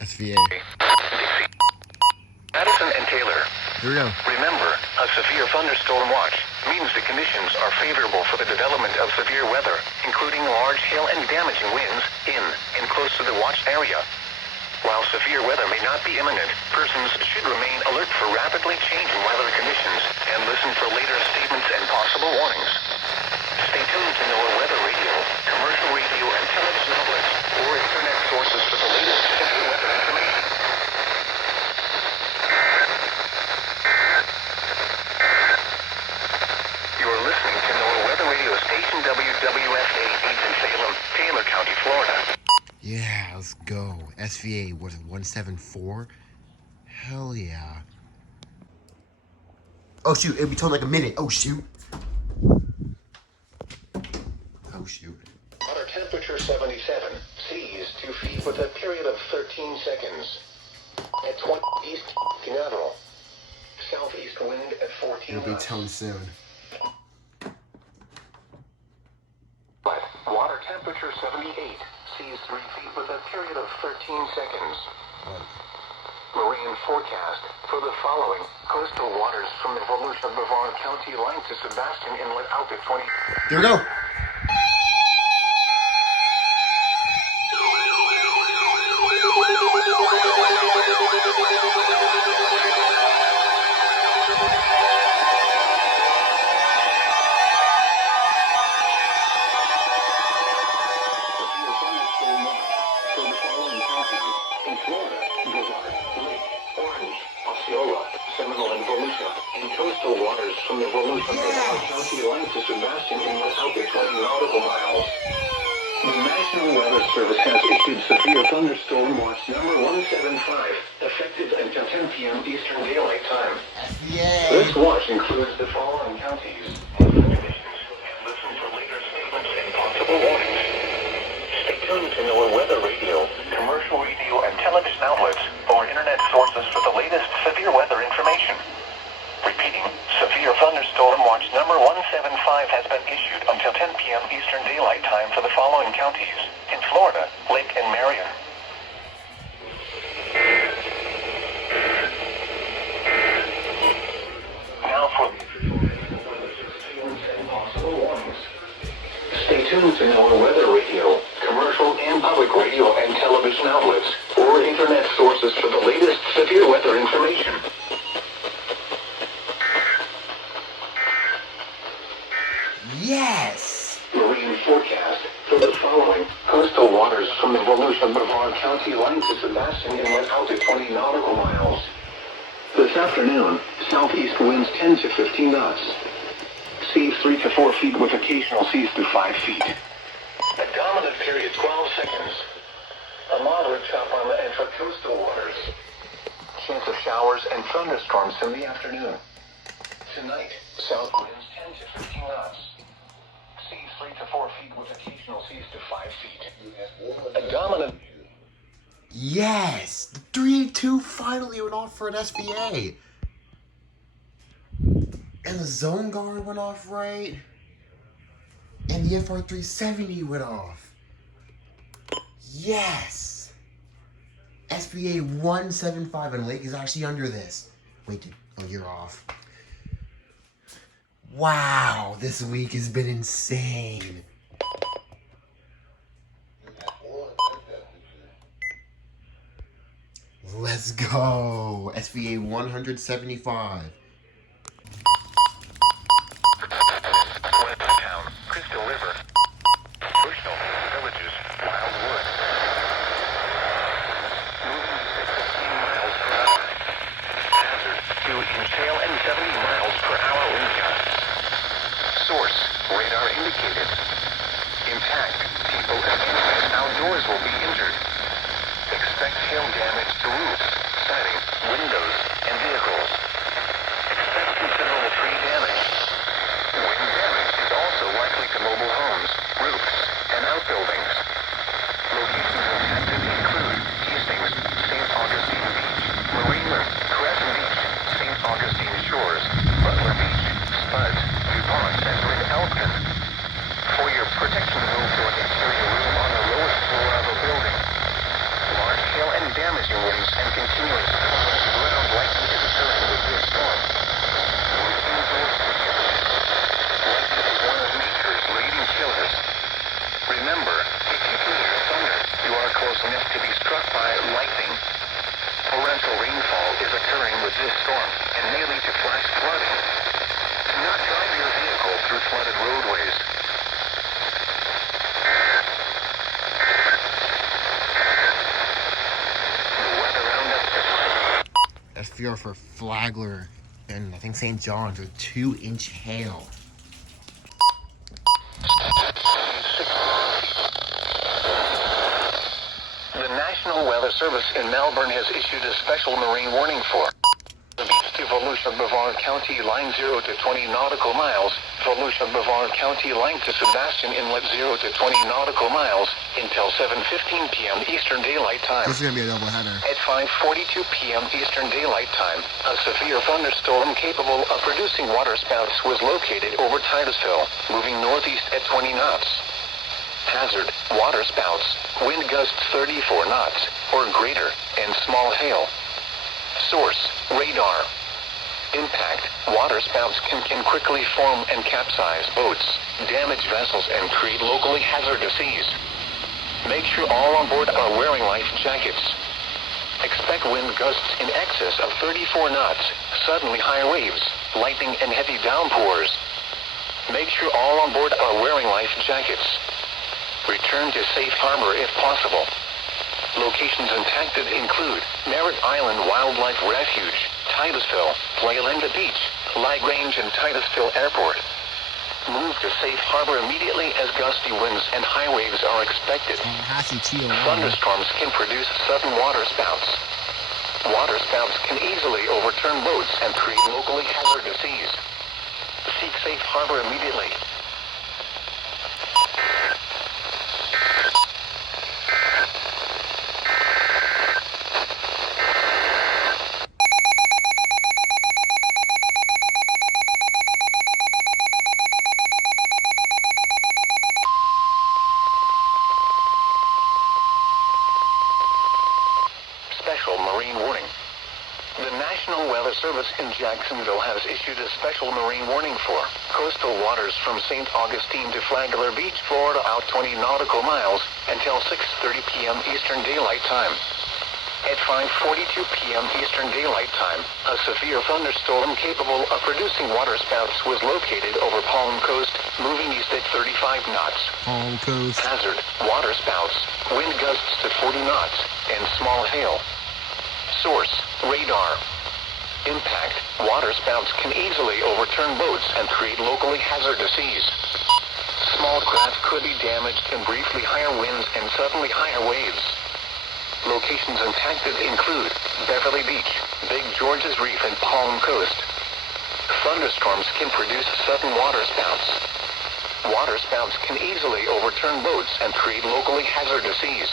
SVA. Madison and Taylor. Here we go. Remember, a severe thunderstorm watch means the conditions are favorable for the development of severe weather, including large hail and damaging winds in and close to the watch area. While severe weather may not be imminent, persons should remain alert for rapidly changing weather conditions and listen for later statements and possible warnings. Stay tuned to NOAA Weather Radio, commercial radio and television outlets, or internet sources for the latest severe weather information. You're listening to NOAA Weather Radio Station WWSA 8 in Salem, Taylor County, Florida. Yeah, let's go. SVA, what is it, 174? Hell yeah. Oh shoot, it'll be told like a minute. Oh shoot. Oh shoot. Water temperature 77, seas 2 feet with a period of 13 seconds. At 20 east Canaveral. Southeast wind at 14 It'll be knots. toned soon. Water temperature 78, seas 3 feet with a period of 13 seconds. What? Marine forecast for the following: coastal waters from the Volusia Brevard County line to Sebastian Inlet out to 20. There we go. Seminole and Volusia, and coastal waters from the Volusia County line to Sebastian Inlet out to 20 nautical miles. The National Weather Service has issued severe thunderstorm watch number 175, effective until 10 p.m. Eastern Daylight Time. SVA. This watch includes the following counties and conditions, and listen for later statements and possible warnings. Stay tuned to NOAA Weather Radio, commercial radio and television outlets, or internet sources for the latest severe weather information. Repeating, severe thunderstorm watch number 175 has been issued until 10 p.m. Eastern Daylight Time for the following counties: in Florida, Lake and Marion. Now for possible warnings. Stay tuned to NOAA Weather Radio, commercial and public radio and television outlets, or internet sources for the latest severe weather information. Yes. Marine forecast for the following: coastal waters from the Volusia Brevard County line to Sebastian Inlet out to 20 nautical miles. This afternoon, southeast winds 10 to 15 knots. Seas 3 to 4 feet with occasional seas to 5 feet. A dominant period 12 seconds. A moderate chop on the intracoastal waters. Chance of showers and thunderstorms in the afternoon. Tonight, south winds 10 to 15 knots. Seas 3 to 4 feet with occasional seas to 5 feet. A dominant... Yes. The 3-2 finally went off for an SVA. And the zone guard went off right. And the FR 370 went off. Yes. SVA 175 and Lake is actually under this. Wait, oh, you're off. Wow, this week has been insane. Let's go. SVA 175. Town, Crystal River, Bushnell, Villages, Wildwood. Moving at 15 miles per hour. Hazard to inch hail and 70 miles per hour wind gusts. Source, radar indicated. Intact, people and animals outdoors will be injured. Expect hail damage to roofs, siding, and continuous ground lightning is occurring with this storm. Lightning is one of nature's leading killers. Remember, if you can hear thunder, you are close enough to be struck by lightning. Torrential rainfall is occurring with this storm and may lead to flash flooding. Do not drive your vehicle through flooded roadways. The weather roundup. SVR for Flagler and I think St. John's with 2-inch hail. The National Weather Service in Melbourne has issued a special marine warning for the beach to Volusia, Brevard County, line 0 to 20 nautical miles. Volusia, Brevard County, line to Sebastian Inlet 0 to 20 nautical miles until 7:15 p.m. Eastern Daylight Time. This is going to be a doubleheader. At 5:42 p.m. Eastern Daylight Time, a severe thunderstorm capable of producing waterspouts was located over Titusville, moving northeast at 20 knots. Hazard, waterspouts, wind gusts 34 knots or greater, and small hail. Source, radar. Impact, waterspouts can quickly form and capsize boats, damage vessels, and create locally hazardous seas. Make sure all on board are wearing life jackets. Expect wind gusts in excess of 34 knots, suddenly high waves, lightning, and heavy downpours. Make sure all on board are wearing life jackets. Return to safe harbor if possible. Locations impacted include Merritt Island Wildlife Refuge, Titusville, Playland Beach, Lagrange, and Titusville Airport. Move to safe harbor immediately as gusty winds and high waves are expected. Thunderstorms can produce sudden waterspouts. Waterspouts can easily overturn boats and create locally hazardous seas. Seek safe harbor immediately. Special marine warning. The National Weather Service in Jacksonville has issued a special marine warning for coastal waters from St. Augustine to Flagler Beach, Florida, out 20 nautical miles until 6:30 p.m. Eastern Daylight Time. At 5:42 p.m. Eastern Daylight Time, a severe thunderstorm capable of producing waterspouts was located over Palm Coast, moving east at 35 knots. Palm Coast. Hazard, waterspouts, wind gusts to 40 knots, and small hail. Source, radar. Impact, waterspouts can easily overturn boats and create locally hazardous seas. Small craft could be damaged in briefly higher winds and suddenly higher waves. Locations impacted include Beverly Beach, Big George's Reef, and Palm Coast. Thunderstorms can produce sudden waterspouts. Waterspouts can easily overturn boats and create locally hazardous seas.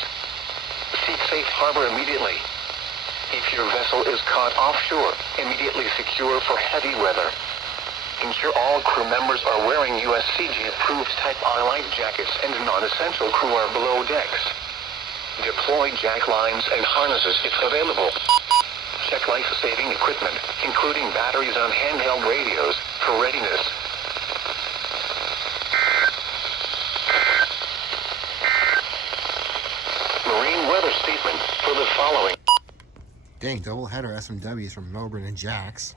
Seek safe harbor immediately. If your vessel is caught offshore, immediately secure for heavy weather. Ensure all crew members are wearing USCG-approved Type R life jackets and non-essential crew are below decks. Deploy jack lines and harnesses if available. Check life-saving equipment, including batteries on handheld radios, for readiness. Marine weather statement for the following. Dang, doubleheader SMWs from Melbourne and Jacks.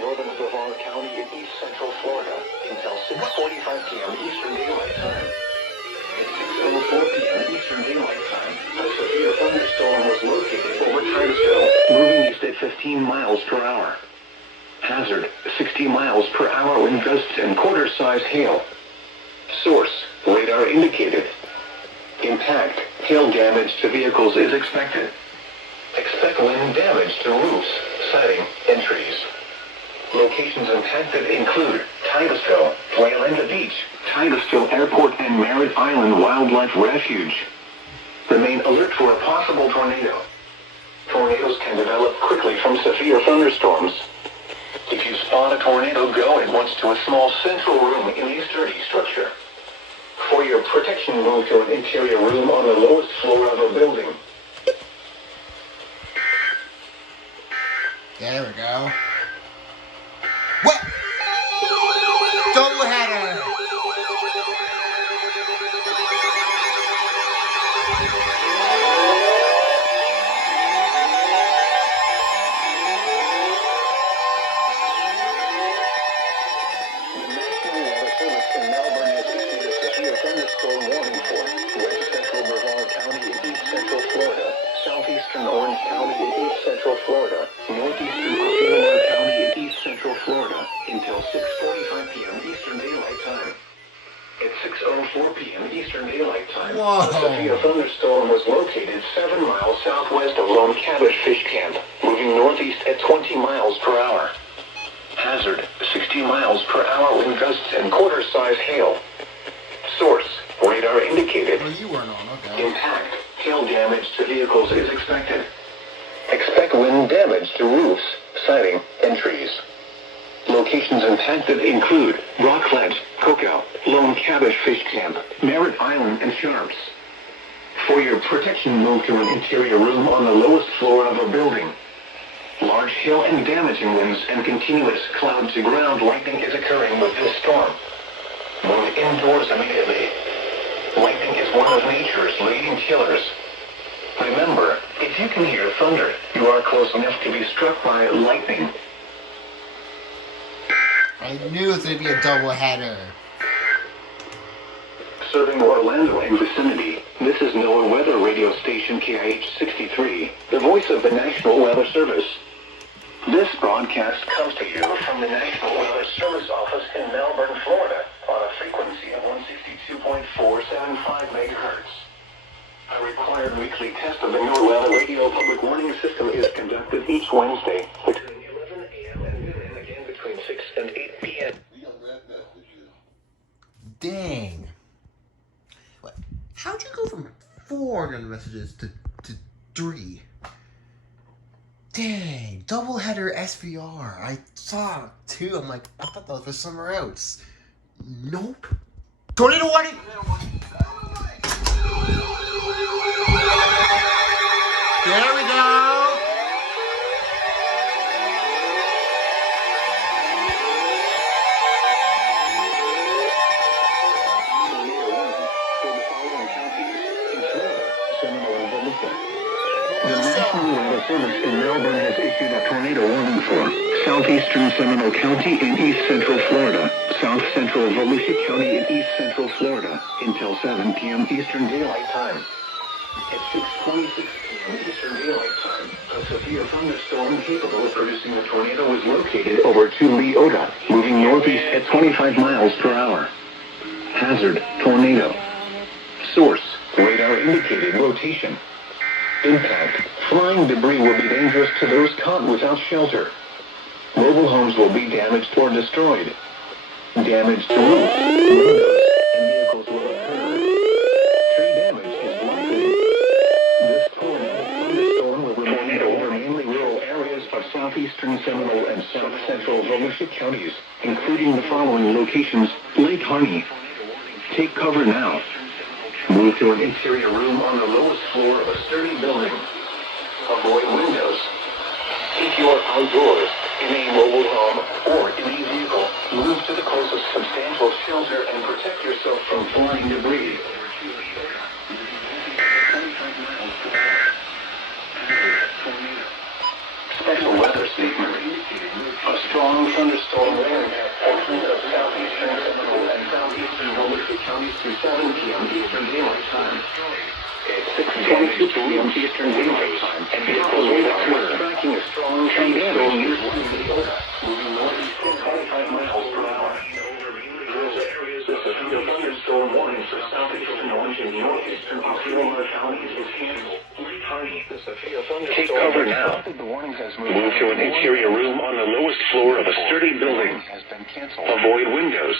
Northern Brevard County in East Central Florida until 6:45 p.m. Eastern Daylight Time. At 6:04 p.m. Eastern Daylight Time, a severe thunderstorm was located over Titusville, moving east at 15 miles per hour. Hazard, 60 miles per hour wind gusts and quarter-size hail. Source, radar indicated. Impact, hail damage to vehicles is expected. Expect wind damage to roofs, siding, and trees. Locations impacted include Titusville, Playland Beach, Titusville Airport, and Merritt Island Wildlife Refuge. Remain alert for a possible tornado. can develop quickly from severe thunderstorms. If you spot a tornado, go at once to a small central room in a sturdy structure. For your protection, move to an interior room on the lowest floor of a building. There we go. What? Double header! In Melbourne has issued a severe thunderstorm warning for west central Brevard County in east central Florida, southeastern Orange County in east central Florida, northeastern Osceola County in east central Florida until 6:45 p.m. Eastern Daylight Time. At 6:04 p.m. Eastern Daylight Time, Whoa. a severe thunderstorm was located 7 miles southwest of Lone Cabbage Fish Camp, moving northeast at 20 miles per hour. Hazard, 60 miles per hour wind gusts and quarter-size hail. Source, radar indicated. Well, you weren't on, okay. Impact, hail damage to vehicles is expected. Expect wind damage to roofs, siding, and trees. Locations impacted include Rockledge, Cookout, Lone Cabbage Fish Camp, Merritt Island, and Sharps. For your protection, move to an interior room on the lowest floor of a building. Large hail and damaging winds and continuous cloud-to-ground lightning is occurring with this storm. Move indoors immediately. Lightning is one of nature's leading killers. Remember, if you can hear thunder, you are close enough to be struck by lightning. I knew it was going to be a double header. Serving Orlando and vicinity, this is NOAA weather radio station KIH 63, the voice of the National Weather Service. This broadcast comes to you from the National Weather Service office in Melbourne, Florida, on a frequency of 162.475 megahertz. A required weekly test of the NOAA weather radio public warning system is conducted each Wednesday between 11 a.m. and noon, and again between 6 and 8 p.m. Dang. What? How'd you go from 4 messages to 3? Dang, double header SVR. I saw 2. I'm like, I thought that was for somewhere else. Nope. Tornado warning! There we go! The National Weather Service in Melbourne has issued a tornado warning for southeastern Seminole County in east central Florida, south central Volusia County in east central Florida until 7 p.m. Eastern Daylight Time. At 6:26 p.m. Eastern Daylight Time, a severe thunderstorm capable of producing a tornado was located over to Leota, moving northeast at 25 miles per hour. Hazard, tornado. Source, radar indicated rotation. Impact, flying debris will be dangerous to those caught without shelter. Mobile homes will be damaged or destroyed. Damage to roofs, windows, and vehicles will occur. Tree damage is likely. This tornado thunderstorm will remain over mainly rural areas of southeastern Seminole and south central Volusia counties, including the following locations: Lake Harney. Take cover now. Move to an interior room on the lowest floor of a sturdy building. Avoid windows. If you are outdoors, in a mobile home, or in a vehicle, move to the closest substantial shelter and protect yourself from flying debris. Special weather statement. A strong thunderstorm wind has wind of southeastern Seminole and southeastern Volusia counties through 7 p.m. Eastern Daylight Time. At 6:22 p.m. Eastern Daylight Time, and vehicles are tracking a strong thunderstorm moving northeast at 25 miles per hour. Those areas with severe thunderstorm warnings for southeastern Orange and northeastern Osceola counties is canceled. Take cover now. Move to an interior room on the lowest floor of a sturdy building. Avoid windows.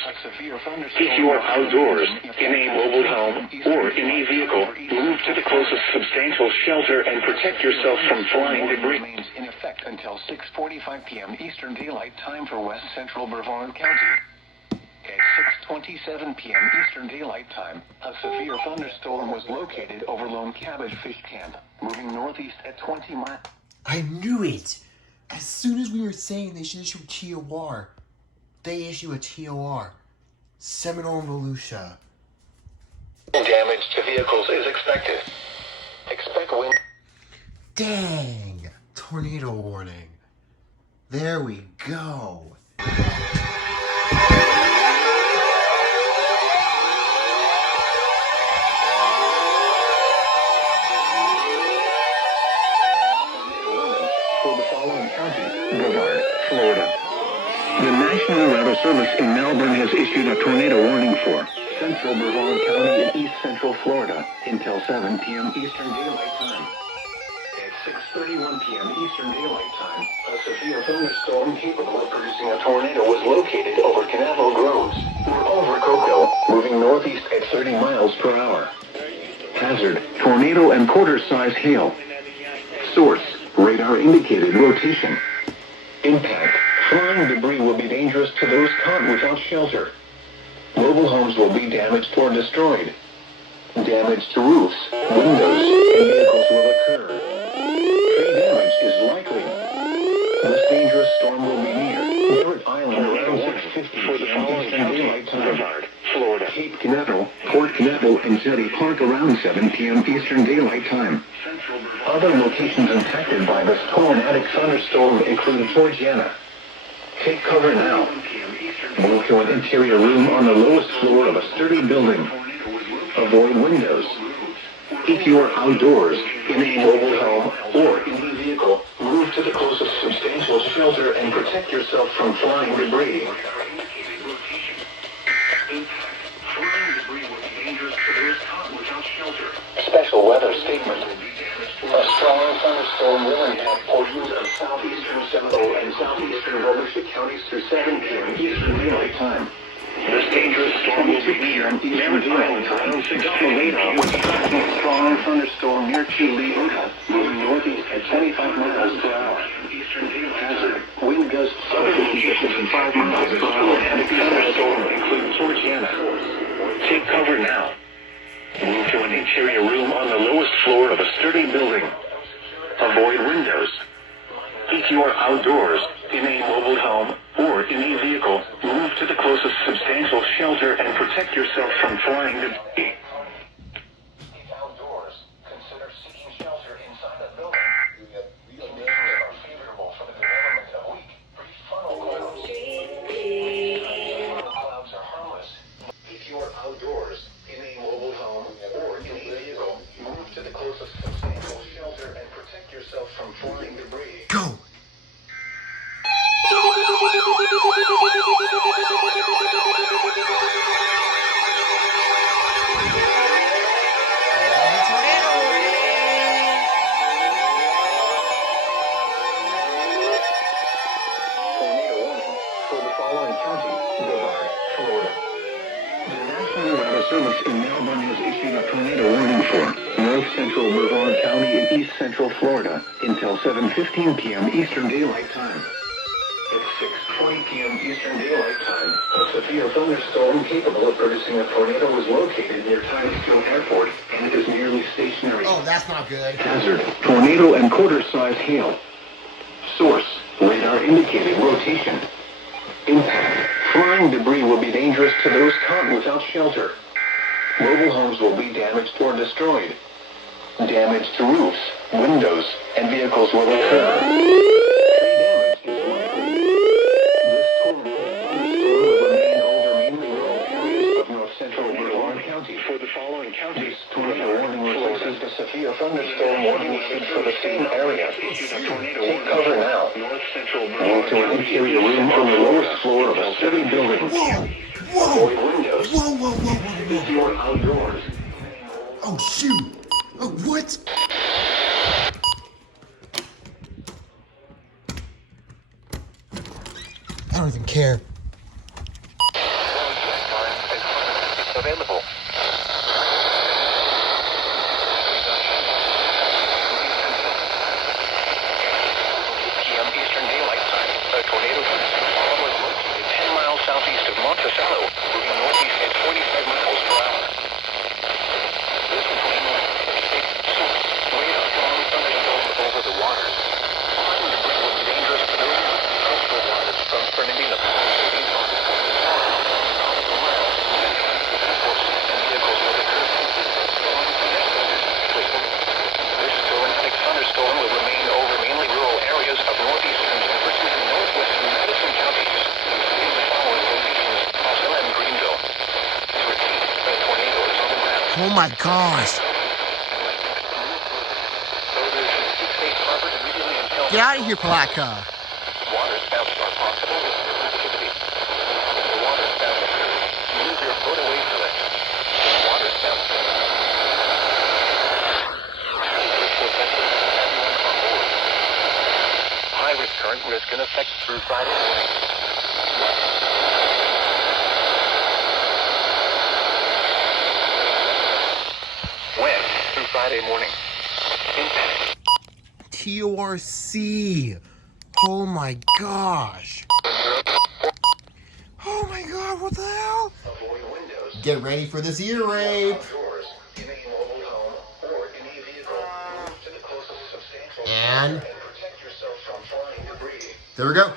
If you are outdoors, in a mobile home, or in a vehicle, move to the closest substantial shelter and protect yourself from flying debris. Remains in effect until 6:45 p.m. Eastern Daylight Time for West Central Brevard County. At 6:27 p.m. Eastern Daylight Time, a severe thunderstorm was located over Lone Cabbage Fish Camp, moving northeast at 20 miles. I knew it! As soon as we were saying they should issue a TOR, they issue a TOR. Seminole and Volusia. Damage to vehicles is expected. Expect wind. Dang! Tornado warning. There we go. For the following county, Brevard, Florida. The National Weather Service in Melbourne has issued a tornado warning for Central Brevard County in East Central Florida until 7 p.m. Eastern Daylight Time. At 6:31 p.m. Eastern Daylight Time, a severe thunderstorm capable of producing a tornado was located over Canaveral Groves, or over Cocoa, moving northeast at 30 miles per hour. Hazard, tornado and quarter-size hail. Source, radar indicated rotation. Impact, flying debris will be dangerous to those caught without shelter. Mobile homes will be damaged or destroyed. Damage to roofs, windows, and vehicles will occur. Tree damage is likely. This dangerous storm will be near Brevard Island around 6:50 for the following Daylight Time. Florida, Cape Canaveral, Port Canaveral, and Jetty Park around 7 p.m. Eastern Daylight Time. Other locations impacted by this tornadic thunderstorm include Georgiana. Take cover now. Move to an interior room on the lowest floor of a sturdy building. Avoid windows. If you are outdoors, in a mobile home, or in a vehicle, move to the closest substantial shelter and protect yourself from flying debris. Special weather statement. A strong thunderstorm will impact portions of southeastern Seminole and southeastern Volusia counties through 7 p.m. Eastern Daylight Time. This dangerous storm will be near Eastern Daylight Time. Tornado with a strong thunderstorm near Chile, moving northeast at 25 miles per hour. Hazard, wind gusts up to 55 miles per hour. And thunderstorm includes Georgiana. Take cover now. Move to an interior room on the lowest floor of a sturdy building. Avoid windows. If you are outdoors, in a mobile home, or in a vehicle, move to the closest substantial shelter and protect yourself from flying debris. If outdoors, consider seeking shelter inside a building. Conditions are favorable for the development of weak, brief funnel clouds. Clouds are harmless. If you are outdoors, in a mobile home, or in a vehicle, move to the closest substantial shelter and protect yourself from flying debris. Go! Tornado warning for the following county, Brevard, Florida. The National Weather Service in Melbourne has issued a tornado warning for North Central Brevard County in East Central Florida until 7:15 p.m. Eastern Daylight Time. At 6:20 p.m. Eastern Daylight Time, a severe thunderstorm capable of producing a tornado was located near Titusville Airport and is nearly stationary. Oh, that's not good. Hazard, tornado and quarter-size hail. Source, radar indicated rotation. Impact, flying debris will be dangerous to those caught without shelter. Mobile homes will be damaged or destroyed. Damage to roofs, windows, and vehicles will occur. Tree damage is likely. This thunderstorm will remain over mainly rural areas of north central Brevard County. For the following counties, tornado warning replaces the severe thunderstorm warning issued for the same area. Take cover now. Move to an interior room on the lowest floor of a sturdy building. Whoa! Whoa! Avoid windows. Whoa! If you are outdoors. Oh, shoot! Oh, what? I don't even care. Available. PM Eastern Daylight Time. A tornado was located 10 miles southeast of Monticello, moving northeast at 45 miles per hour. This tornado radar strong thunderstorm over the waters. Flying debris will be dangerous to those coastal waters from Fernandina. Thunderstorm will remain over mainly rural areas of northeastern Jefferson and northwestern Madison counties, including the following locations: Volusia and Greenville. To repeat, a tornado is on the ground. Oh my gosh. Voters should keep safe harbor immediately until Get out of here, Palaka. water spouts are possible with river activity. The water spout occurs. Move your boat away from it. Water spouts. High current risk in effect through Friday morning. When? Through Friday morning. TORC. Oh my gosh. Oh my god, what the hell? Avoid windows. Get ready for this ear rape. Outdoors, in a mobile home or in a vehicle. Move to the closest substantial And? shelter and protect yourself from flying debris. There we go.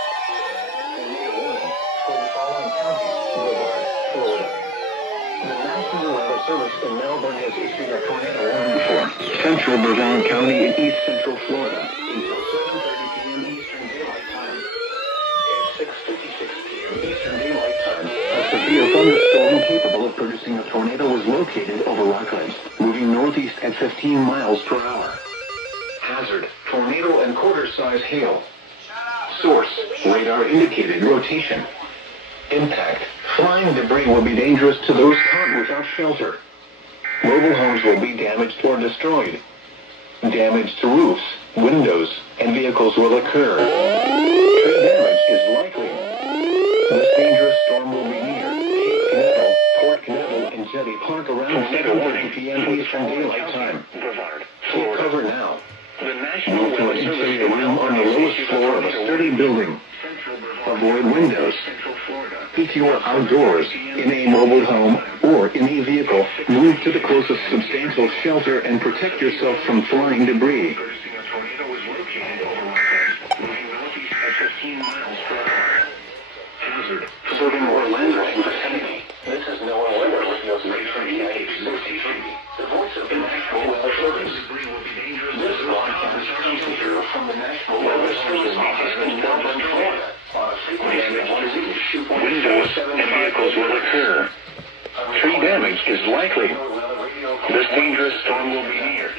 Tornado warning for the following counties: Brevard, Florida. The National Weather Service in Melbourne has issued a tornado warning for central Brevard County in east central Florida until 7:30 p.m. Eastern Daylight Time. At 6:56 p.m. Eastern Daylight Time, a severe thunderstorm capable of producing a tornado was located over Rockledge, moving northeast at 15 miles per hour. Hazard: tornado and quarter-size hail. Source: radar indicated rotation. Impact: flying debris will be dangerous to those caught without shelter. Mobile homes will be damaged or destroyed. Damage to roofs, windows, and vehicles will occur. Tree damage is likely. This dangerous storm will be near Cape Canaveral, Port Canaveral, and Jetty Park around 7:30 p.m. Eastern Daylight Time. Brevard, Take cover now. The National Move to an insulated room on the lowest floor of a sturdy building. Avoid windows. If you are outdoors, in a mobile home, or in a vehicle, move to the closest substantial shelter and protect yourself from flying debris. Hazard: serving Orlando and vicinity. This is NOAA weather with your from EAS. The voice of the National Weather Service. This broadcast comes to you from the National Weather Service office in Melbourne, Florida. Windows and vehicles will occur. Tree damage is likely. This dangerous storm will be near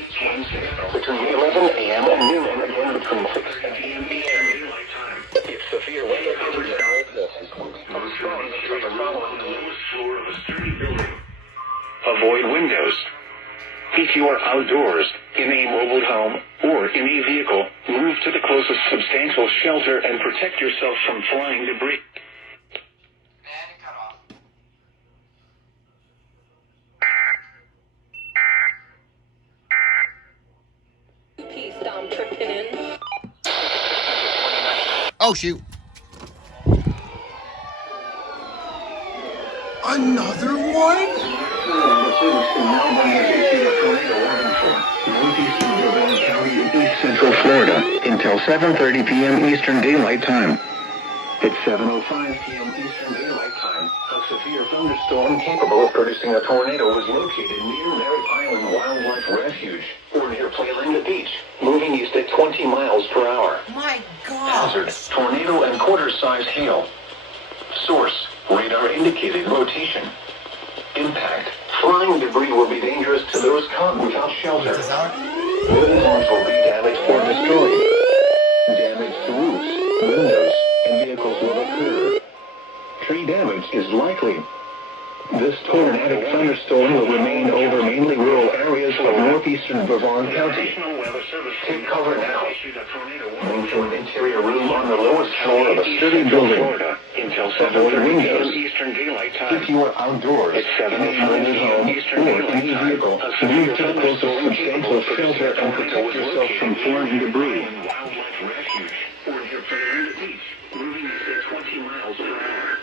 between 11 a.m. and noon, and again between 6 p.m. If severe weather conditions will be postponed until the following the lowest floor of a sturdy building. Avoid windows. If you are outdoors, in a mobile home, or in a vehicle, move to the closest substantial shelter and protect yourself from flying debris. Piece I'm tripping in. Oh shoot. Another one? The service in Melbourne has issued a tornado warning for northeastern Brevard County in east central Florida until 7:30 p.m. Eastern Daylight Time. At 7:05 p.m. Eastern Daylight Time, a severe thunderstorm capable of producing a tornado was located near Merritt Island Wildlife Refuge, or near Playland Beach, moving east at 20 miles per hour. My god. Hazard: tornado and quarter-size hail. Source: radar indicated rotation. Impact: flying debris will be dangerous to those caught without shelter. Mobile homes will be damaged or destroyed. Damage to roofs, windows, and vehicles likely. This tornadic thunderstorm will remain over mainly rural areas of northeastern Brevard County. Take cover now. Move to an interior room on the lowest floor of a sturdy building. Until Avoid 7:30 windows. p.m. Eastern Daylight Time. If you are outdoors, At in a 7:05 mobile p.m. home, Eastern or Daylight any Time, vehicle, a move severe to the closest thunderstorm substantial shelter and protect yourself from flying debris. Wildlife refuge or near Brevard Beach, moving at 20 miles per hour.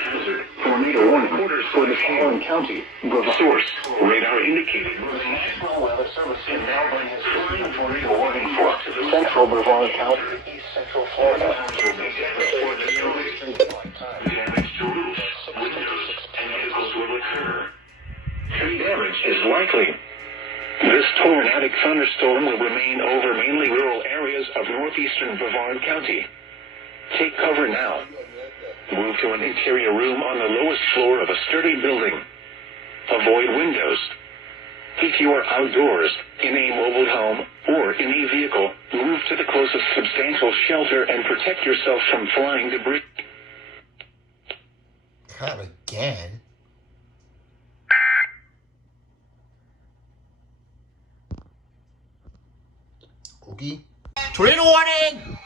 Hazard. Tornado warning for the following county. Brevard. Source. Radar indicated. The National Weather Service in Melbourne has issued a tornado warning for central Brevard County, east central Florida. Damage to roofs, windows, and vehicles will occur. Tree damage is likely. This tornadic thunderstorm will remain over mainly rural areas of northeastern Brevard County. Take cover now. Move to an interior room on the lowest floor of a sturdy building. Avoid windows. If you are outdoors, in a mobile home, or in a vehicle, move to the closest substantial shelter and protect yourself from flying debris. Not again. Okay. Tornado warning!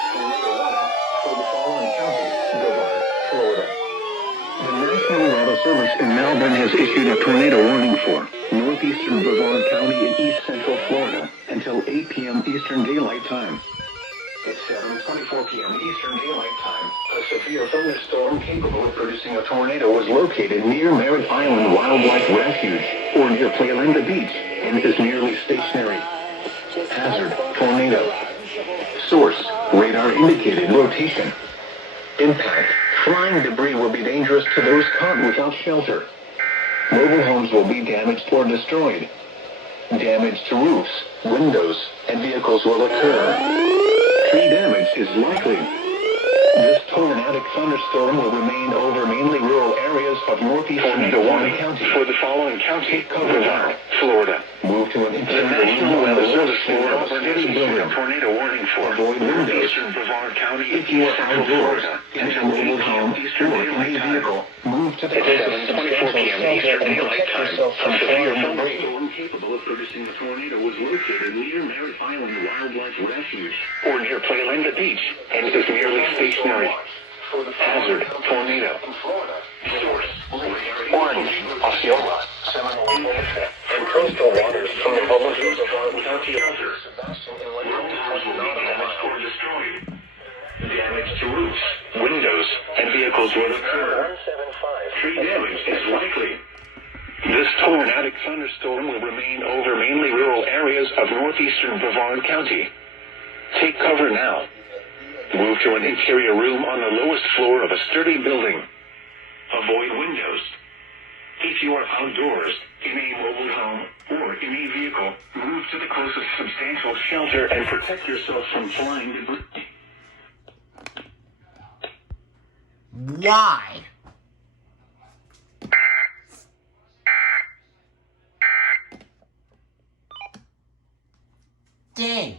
For the following county, Brevard, Florida. The National Weather Service in Melbourne has issued a tornado warning for northeastern Brevard County in east central Florida until 8 p.m. Eastern Daylight Time. At 7:24 p.m. Eastern Daylight Time, a severe thunderstorm capable of producing a tornado was located near Merritt Island Wildlife Refuge or near Playlanda Beach and is nearly stationary. Hazard, tornado. Source, radar indicated rotation. Impact, flying debris will be dangerous to those caught without shelter. Mobile homes will be damaged or destroyed. Damage to roofs, windows, and vehicles will occur. Tree damage is likely. This tornadic thunderstorm will remain over mainly rural areas of northeastern Brevard County. For the following county, Brevard, Florida. Move to an The interior National room on the Weather lowest Service in floor of a Melbourne has sturdy issued a building. tornado warning for Avoid windows. northeastern Brevard County If you are central outdoors, Florida in a until mobile 8 home, p.m. Eastern or in Daylight a Time. vehicle, move to the At closest 7:24 substantial p.m. shelter Eastern and Daylight protect Time, yourself a from severe flying debris. thunderstorm capable of producing a tornado was located near Merritt Island Wildlife Refuge or near Playlanda Beach and is nearly stationary. Hazard, tornado. Source, orange, Osceola, Seminole, and coastal waters from the Volusia County shelter. Roofs will be damaged or destroyed. Damage to roofs, windows, and vehicles will occur. Tree damage is likely. This tornadic thunderstorm will remain over mainly rural areas of northeastern Brevard County. Take cover now. Move to an interior room on the lowest floor of a sturdy building. Avoid windows. If you are outdoors, in a mobile home, or in a vehicle, move to the closest substantial shelter and protect yourself from flying debris. Why? Dang.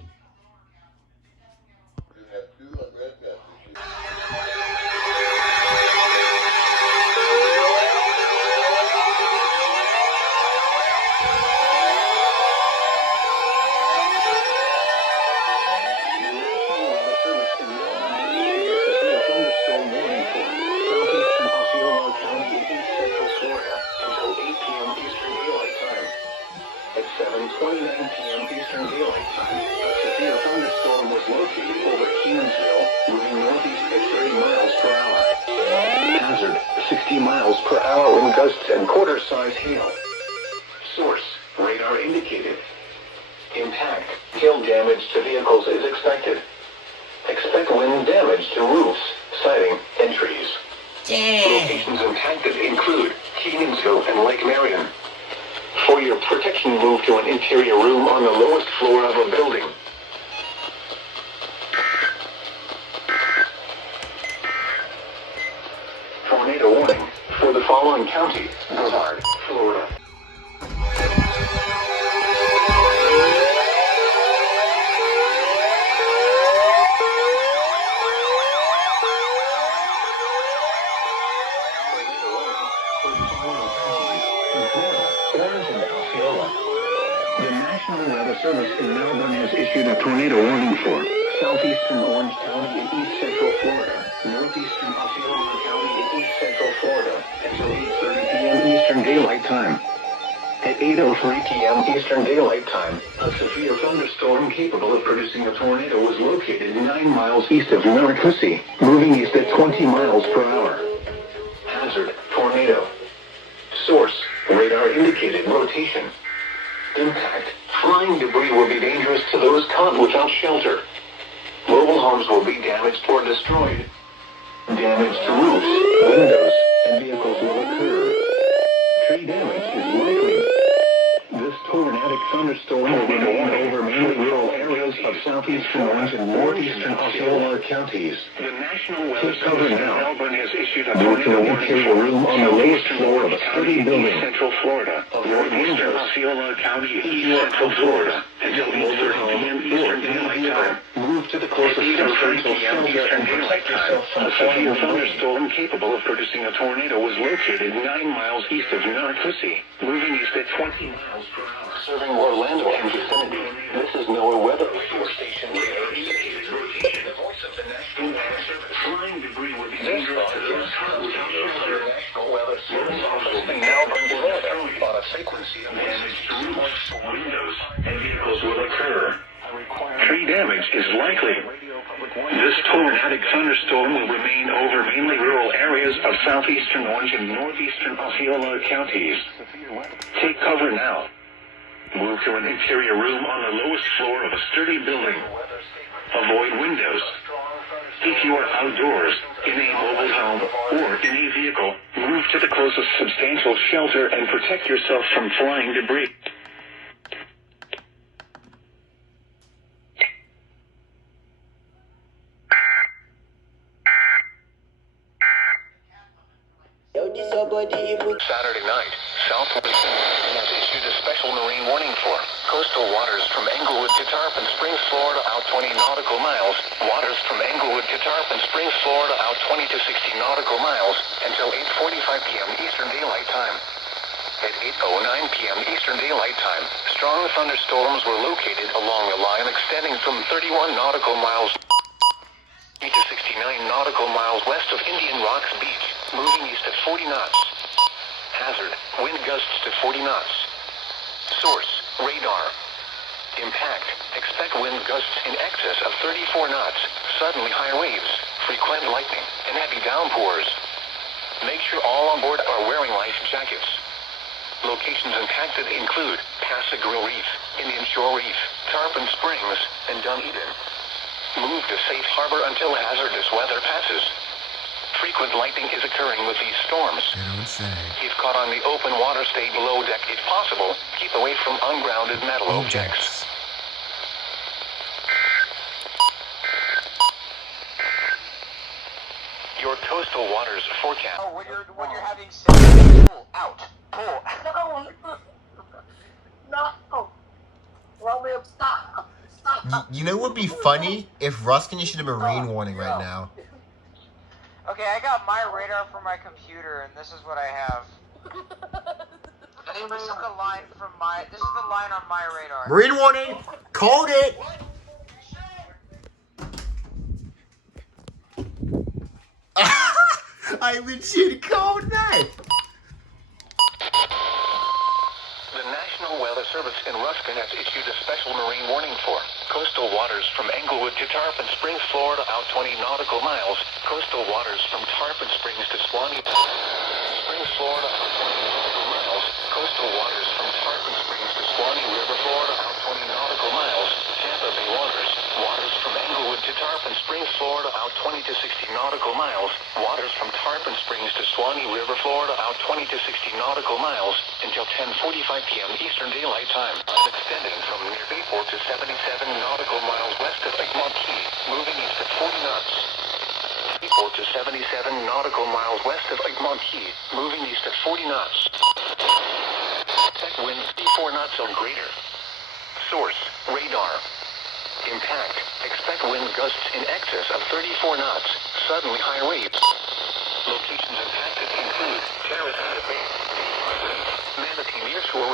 At 7:29 p.m. Eastern Daylight Time, a severe thunderstorm was located over Titusville, moving northeast at 30 miles per hour. Hazard, 60 miles per hour wind gusts and quarter-size hail. Source, radar indicated. Impact, hail damage to vehicles is expected. Expect wind damage to roofs, siding, and trees. Dang. Locations impacted include Keaningsville and Lake Marion. For your protection, move to an interior room on the lowest floor of a building. Tornado warning for the following county, Brevard, Florida. Orange and Osceola. The National Weather Service in Melbourne has issued a tornado warning for southeastern Orange County and east central Florida, northeastern Osceola County and east central Florida until 8:30 p.m. Eastern Daylight Time. At 8:03 p.m. Eastern Daylight Time, a severe thunderstorm capable of producing a tornado was located 9 miles east of Narcoosee, moving east at 20 miles per hour. Hazard, tornado. Source, radar indicated rotation. Impact, flying debris will be dangerous to those caught without shelter. Mobile homes will be damaged or destroyed. Damage to roofs, windows, and vehicles will occur. Tree damage is likely. This tornadic thunderstorm will remain over mainly rural areas of southeastern Orange and northeastern Osceola counties. The National Weather Take cover Service in now. Melbourne has issued a Move to tornado an warning interior for room on the lowest southeastern floor of Orange a County sturdy and building. east central Florida, Avoid northeastern windows. Osceola County and If east you are central Florida until mobile 8:30 home, p.m. or Eastern in a Daylight vehicle, Time. move to the closest At 8:03 substantial p.m. shelter Eastern and Daylight protect Time, yourself from a flying severe debris. thunderstorm capable of producing a tornado was located 9 miles east of Narcoosee, moving east at 20 miles per hour. Serving Orlando and vicinity. This is NOAA Weather Radio Station radar indicated rotation. The voice of the National Weather Service. Flying debris will be This dangerous to those caught without shelter. National Weather Service office in Melbourne, Florida, on a frequency of Damage to roofs, windows, and vehicles will occur. Tree damage is likely. This tornadic thunderstorm will remain over mainly rural areas of southeastern Orange and northeastern Osceola counties. Take cover now. Move to an interior room on the lowest floor of a sturdy building. Avoid windows. If you are outdoors, in a mobile home, or in a vehicle, move to the closest substantial shelter and protect yourself from flying debris. Saturday night, Southwest has issued a special marine warning for coastal waters from Englewood to Tarpon Springs, Florida, out 20 nautical miles. Waters from Englewood to Tarpon Springs, Florida, out 20 to 60 nautical miles until 8:45 p.m. Eastern Daylight Time. At 8:09 p.m. Eastern Daylight Time, strong thunderstorms were located along the line extending from 31 nautical miles to 69 nautical miles west of Indian Rocks Beach, moving east at 40 knots. Hazard, wind gusts to 40 knots. Source, radar. Impact, expect wind gusts in excess of 34 knots, suddenly high waves, frequent lightning, and heavy downpours. Make sure all on board are wearing life jackets. Locations impacted include Passagrille Reef, Indian Shore Reef, Tarpon Springs, and Dunedin. Move to safe harbor until hazardous weather passes. Frequent lightning is occurring with these storms. They don't say. If caught on the open water, stay below deck if possible. Keep away from ungrounded metal objects. Your coastal waters forecast. Oh, when you're having sex, pull out. Pull. No. Romeo, stop. Stop. You know what would be funny if Ruskin issued a marine warning right now? Okay, I got my radar from my computer, and this is what I have. This is the line from my. This is the line on my radar. Marine warning! Called it! I legit called that! The National Weather Service in Ruskin has issued a special marine warning for coastal waters from Englewood to Tarpon Springs, Florida, out 20 nautical miles. Coastal waters from Tarpon Springs to Swanee Springs, Florida, out 20 nautical miles. Coastal waters from Tarpon Springs to Swanee River, Florida, out 20 nautical miles. Tampa Bay waters. Waters from Englewood to Tarpon Springs, Florida, out 20 to 60 nautical miles. Waters from Tarpon Springs to Swanee River, Florida, out 20 to 60 nautical miles until 10:45 p.m. Eastern Daylight Time. Extending from near Bayport to 77 nautical miles west of Egmont Key, moving east at 40 knots. Bayport to 77 nautical miles west of Egmont Key, moving east at 40 knots. Tech winds 34 knots or greater. Source, radar. Impact, expect wind gusts in excess of 34 knots, suddenly high waves. Locations impacted include Terrace Bay, Manatee Nearshore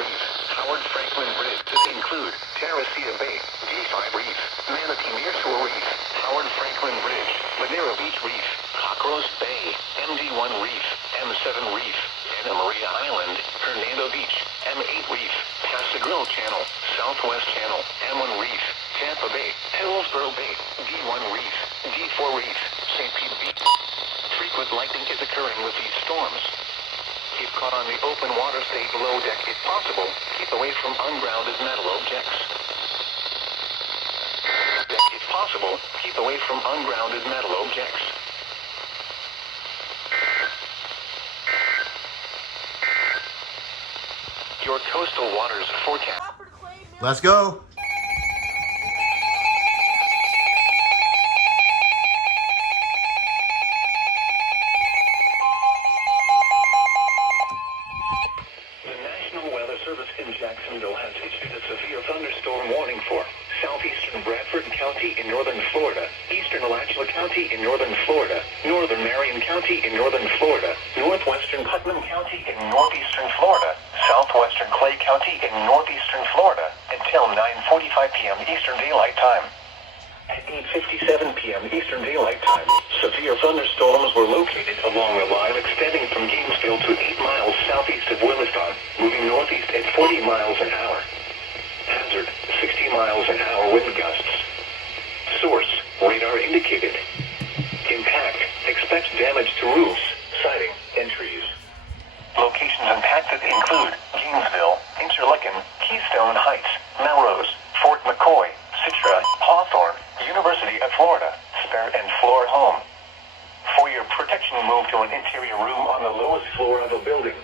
include Terracea Bay, D5 Reef, Manatee Nearshore Reef, Howard Franklin Bridge, Madeira Beach Reef, Cockroach Bay, MD1 Reef, M7 Reef, Anna Maria Island, Hernando Beach, M8 Reef, Pascagoula Channel, Southwest Channel, M1 Reef, Tampa Bay, Hillsborough Bay, D1 Reef, D4 Reef, St. Pete Beach. Frequent lightning is occurring with these storms. Keep caught on the open water, stay below deck if possible. Keep away from ungrounded metal objects. If possible, keep away from ungrounded metal objects. Your coastal waters forecast. Let's go. Jacksonville has issued a severe thunderstorm warning for southeastern Bradford County in northern Florida, eastern Alachua County in northern Florida, northern Marion County in northern Florida, northwestern Putnam County in northeastern Florida, southwestern Clay County in northeastern Florida until 9:45 p.m. Eastern Daylight Time. At 8:57 p.m. Eastern Daylight Time, severe thunderstorms were located along a line extending from Gainesville to 8 miles southeast of Williston, moving northeast at 40 miles an hour. Hazard, 60 miles an hour wind gusts. Source, radar indicated. Impact, expect damage to roofs, siding, and trees. Locations impacted include Gainesville, Interlaken, Keystone Heights, Melrose, Fort McCoy, Citra, Hawthorne, University of Florida, Spare and Floor Home. For your protection, move to an interior room on the lowest floor of a building.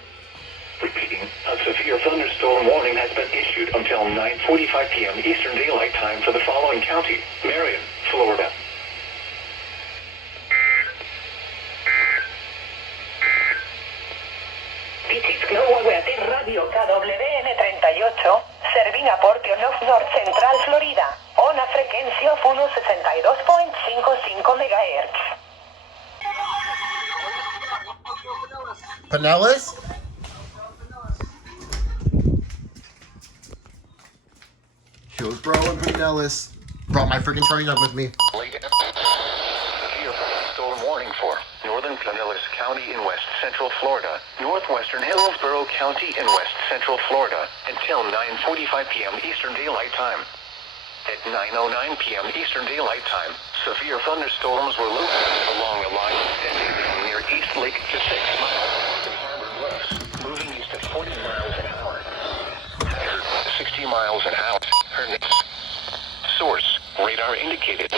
Repeating, a severe thunderstorm warning has been issued until 9:45 p.m. Eastern Daylight Time for the following county: Marion, Florida. EastMelbourneWX Radio KWN 38, serving a portion of North Central Florida, on a frequency of 162.55 MHz. Pinellas? Hillsborough and Pinellas. Brought my freaking charging up with me. Severe storm warning for northern Pinellas County in west central Florida, northwestern Hillsborough County in west central Florida until 9:45 p.m. Eastern Daylight Time. At 9:09 p.m. Eastern Daylight Time, severe thunderstorms were located along a line extending from near East Lake to 6 miles in Harbor Bluffs, moving east at 40 miles an hour. Hazard, 60 miles an hour. Source, radar indicated.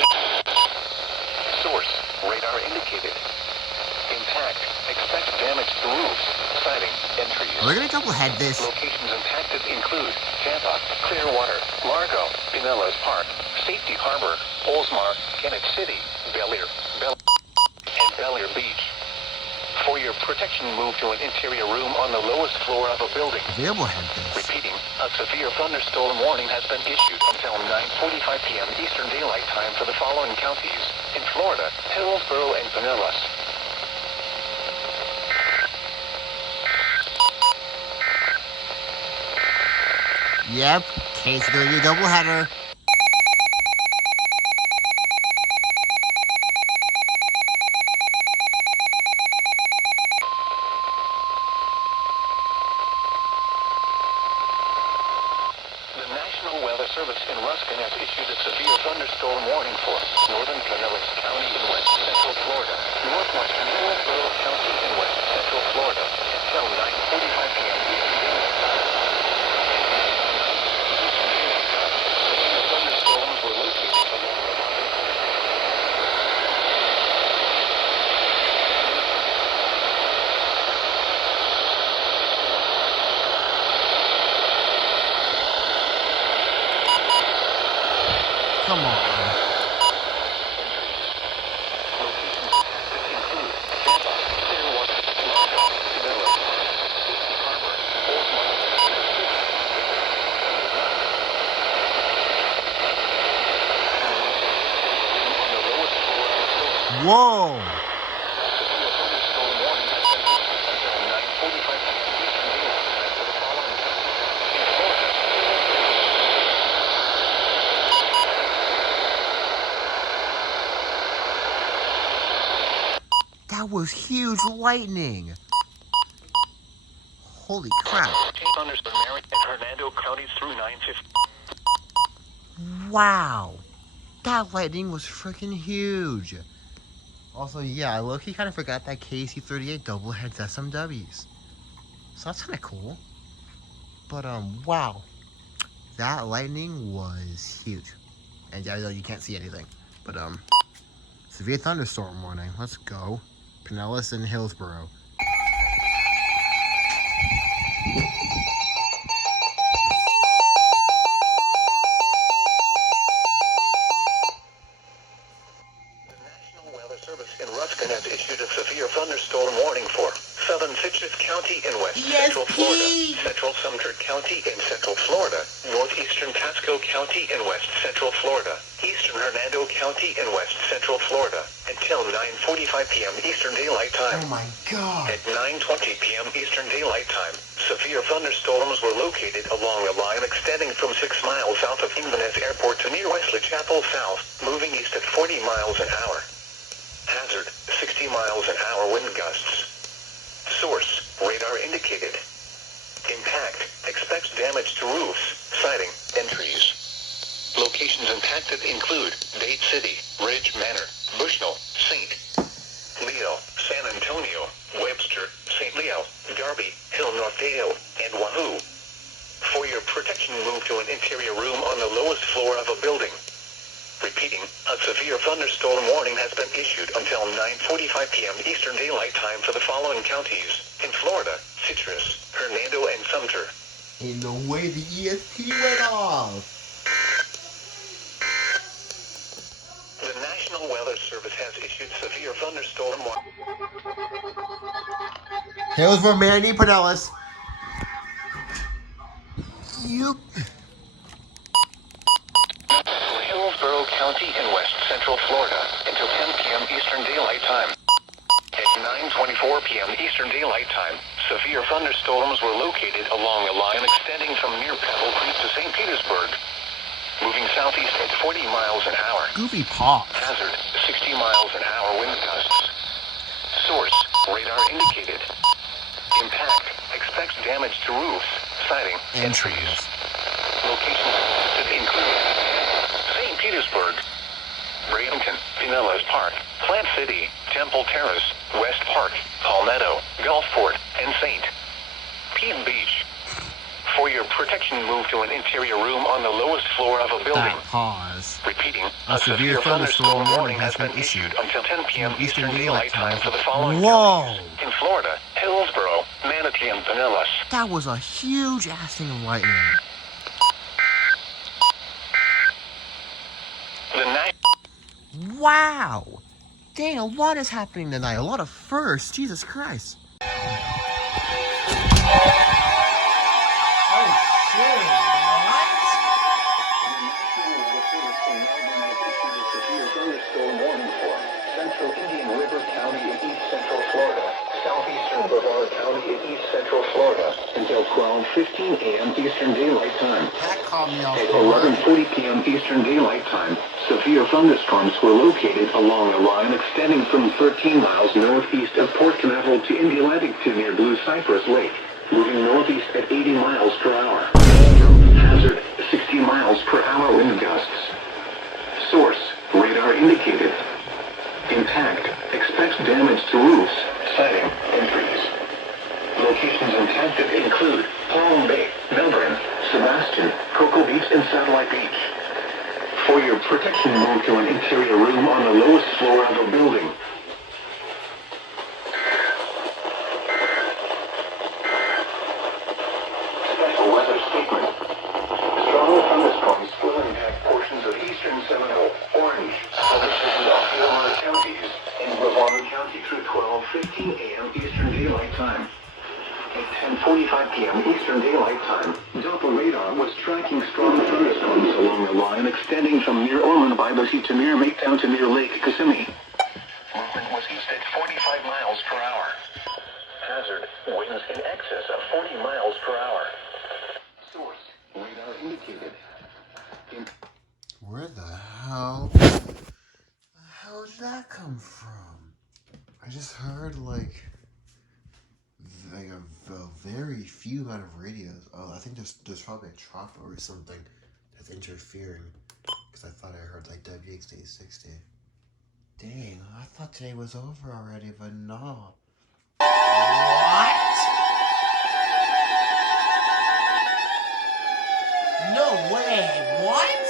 Source, radar indicated. Impact, expect damage to roofs, siding, and trees. Are we gonna double head this? Locations impacted include Tampa, Clearwater, Largo, Pinellas Park, Safety Harbor, Oldsmar, Kennett City, Bel Air, and Bel Air Beach. For your protection, move to an interior room on the lowest floor of a building. Double head this. Repeating, a severe thunderstorm warning has been issued until 9:45 p.m. Eastern Daylight Time for the following counties: in Florida, Hillsborough and Pinellas. Yep, Kate's gonna be a double header. The National Weather Service in Ruskin has issued a severe thunderstorm warning for northern Pinellas County in west central Florida, northwestern Hillsborough County in west central Florida until 9:45 p.m. Eastern Daylight Time. Thunderstorms were located along the line. Come on. Locations impacted include Tampa, Clearwater, Largo, Pinellas, Safety Harbor, Oldsmar, on the lowest floor of the building. Whoa. Severe thunderstorm warning has been issued until 9:45 p.m. Eastern Daylight Time for the following counties: in Florida, was huge lightning. Holy crap. Thunderstorm area in Hernando counties through 9:50. Wow. That lightning was freaking huge. Also, yeah, I low-key kind of forgot that KC-38 double heads SMWs. So that's kind of cool. But, wow. That lightning was huge. And I know you can't see anything. But, severe thunderstorm warning. Let's go. Pinellas and Hillsborough. In Ruskin has issued a severe thunderstorm warning for southern Citrus County in west central Florida, central Sumter County in central Florida, northeastern Pasco County in west central Florida, eastern Hernando County in west central Florida, until 9:45 p.m. Eastern Daylight Time. Oh my god. At 9:20 p.m. Eastern Daylight Time, severe thunderstorms were located along a line extending from 6 miles south of Inverness Airport to near Wesley Chapel South, moving east at 40 miles an hour. Hazard, 60 miles an hour wind gusts. Source, radar indicated. Impact, expects damage to roofs, siding, and trees. Locations impacted include Dade City, Ridge Manor, Bushnell, St. Leo, San Antonio, Webster, St. Leo, Darby, Hill Northdale, and Wahoo. For your protection, move to an interior room on the lowest floor of a building. Repeating, a severe thunderstorm warning has been issued until 9:45 p.m. Eastern Daylight Time for the following counties in Florida: Citrus, Hernando, and Sumter. In the way the ESP went off. The National Weather Service has issued severe thunderstorm warning. Hillsborough, Manny, Pinellas. Yup. Hillsborough County in west central Florida until 10 p.m. Eastern Daylight Time. At 9:24 p.m. Eastern Daylight Time, severe thunderstorms were located along a line extending from near Pebble Creek to St. Petersburg, moving southeast at 40 miles an hour. Goofy Pop. Hazard, 60 miles an hour wind gusts. Source, radar indicated. Impact, expects damage to roofs, siding, and trees. Locations include St. Petersburg, Bradenton, Pinellas Park, Plant City, Temple Terrace, West Park, Palmetto, Gulfport, and St. Pete Beach. For your protection, move to an interior room on the lowest floor of a building. Pause. Repeating, a severe thunderstorm warning has been issued until 10 p.m. Eastern Daylight Time for the following counties in Florida: Hillsborough, Manatee, and Pinellas. That was a huge ass thing of lightning. Wow! Dang, a lot is happening tonight. A lot of firsts. Jesus Christ. Oh shit! Thunderstorm warning for central Indian River County in east central Florida, southeastern Brevard County in east central Florida, until 12:15 a.m. Eastern Daylight Time. That caught me off At guard. 11:40 p.m. Eastern Daylight Time, severe thunderstorms were located along a line extending from 13 miles northeast of Port Canaveral to Indialantic to near Blue Cypress Lake, moving northeast at 80 miles per hour. Hazard, 60 miles per hour wind gusts. Source, radar indicated. Impact, expects damage to roofs, siding, and trees. Locations impacted include Palm Bay, Melbourne, Sebastian, Cocoa Beach, and Satellite Beach. For your protection, move to an interior room on the lowest floor of a building. Special weather statement. Strong thunderstorms will impact portions of eastern Seminole, Orange, Volusia, and Osceola counties in Brevard County through 12:15 a.m. Eastern Daylight Time. At 10:45 p.m. Eastern Daylight Time, Doppler radar was tracking strong thunderstorms along the line extending from near Ormond by Bussy to near Maytown to near Lake Kissimmee. Movement was east at 45 miles per hour. Hazard, winds in excess of 40 miles per hour. Source, radar indicated. Where the hell did that come from? I just heard like a very few amount of radios. Oh, I think there's probably a chopper or something that's interfering. Because I thought I heard like WXD60. Dang, I thought today was over already, but no. What? No way, what?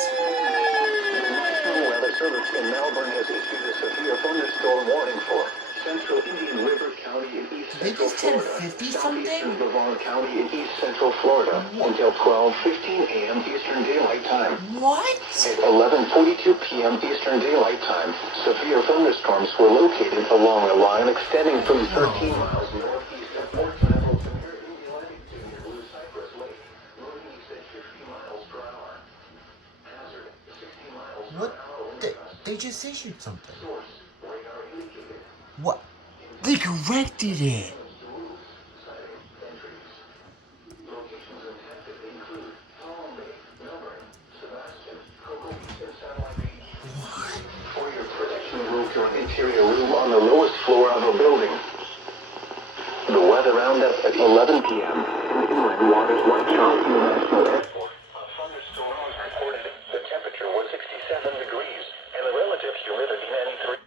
The National Weather Service in Melbourne has issued a severe thunderstorm warning for central Indian River County in East Did they Central just Florida, 1050 southeastern something? Brevard County in East Central Florida until 12:15 a.m. Eastern Daylight Time. What? At 11:42 p.m. Eastern Daylight Time, severe thunderstorms were located along a line extending from 13 miles northeast of Port Titusville to near Indy to near Blue Cypress Lake, northeast at 50 miles per hour. Hazard, 60 miles per What? hour. They just issued something. Source, radar indicated. What? They corrected it. Locations in Tampa include Palm Bay, Melbourne, Sebastian, Cocoa Beach, and Satellite Beach. For your protection, move to an interior room on the lowest floor of a building. The weather roundup at 11 p.m. in inland waters like Charles International Airport. A thunderstorm was reported. The temperature was 67 degrees and the relative humidity 93.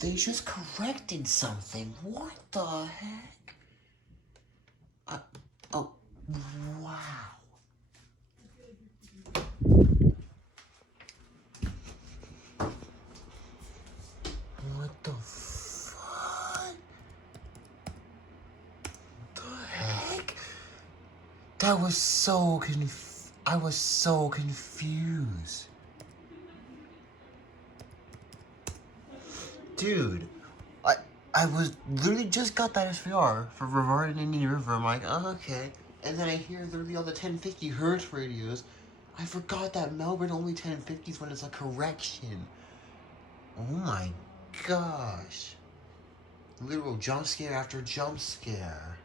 They just corrected something. What the heck? Oh, wow. What the fuck? The heck? That was so I was so confused. Dude, I was literally just got that SVR for Brevard and Indian River. I'm like, oh, okay. And then I hear literally all the 1050 hertz radios. I forgot that Melbourne only 1050s when it's a correction. Oh my gosh. Literal jump scare after jump scare.